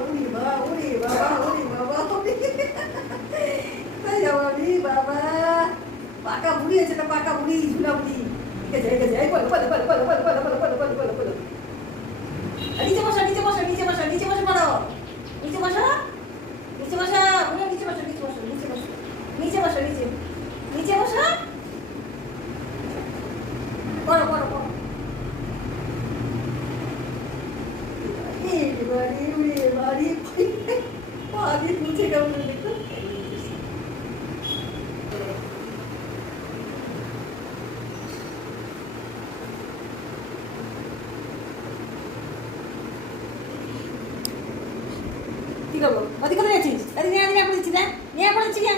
উড়ি বাবা উড়ি তাই যাবি বাবা পাকা বুড়ি আছে না পাকা বুড়ি ঝুলা বুড়ি নিচে বসা নিচে বসা নিচে বসা নিচে বসে পড়ো নিচে বসা নিচে বসা নিচে বসা নিচে বসা নিচে বসা নিচে বসা নিচে নিচে বসা পড়ো পড়ো পড়ো বাড়ি উড়ে বাড়ি বাড়ি মুছে কেমন দেখো কি করবো ওদিকে কোথায় যাচ্ছিস নিয়ে পড়েছি না নিয়ে পড়েছি না